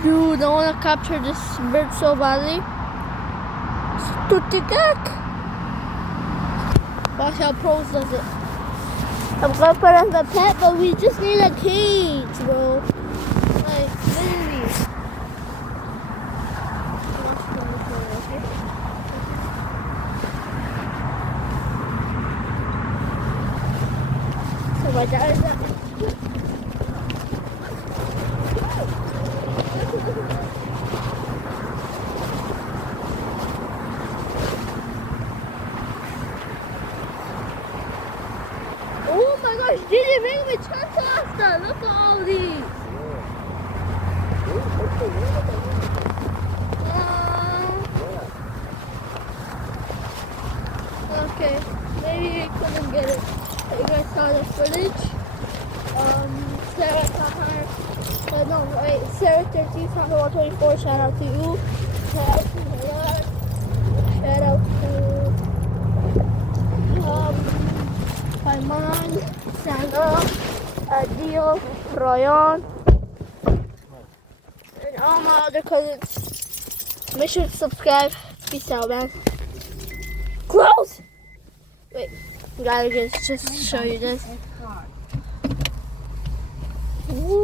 Dude, I want to capture this bird so badly. Tuti Bird. Watch how pros does it. I'm gonna put it as a pet, but we just need a cage, bro. Like, literally. So my dad is not. Oh my gosh, did it make me turn faster? Look at all these. Okay, maybe we couldn't get it. You guys saw the footage. Sarah saw her. No, wait, Sarah 13 saw her 124. Shout out to you. Shout out to her. Shout out to Paimon, Sandra, Adil, Royan, and all my other cousins. Make sure to subscribe. Peace out, man. Close! Wait, gotta just show you this. Ooh.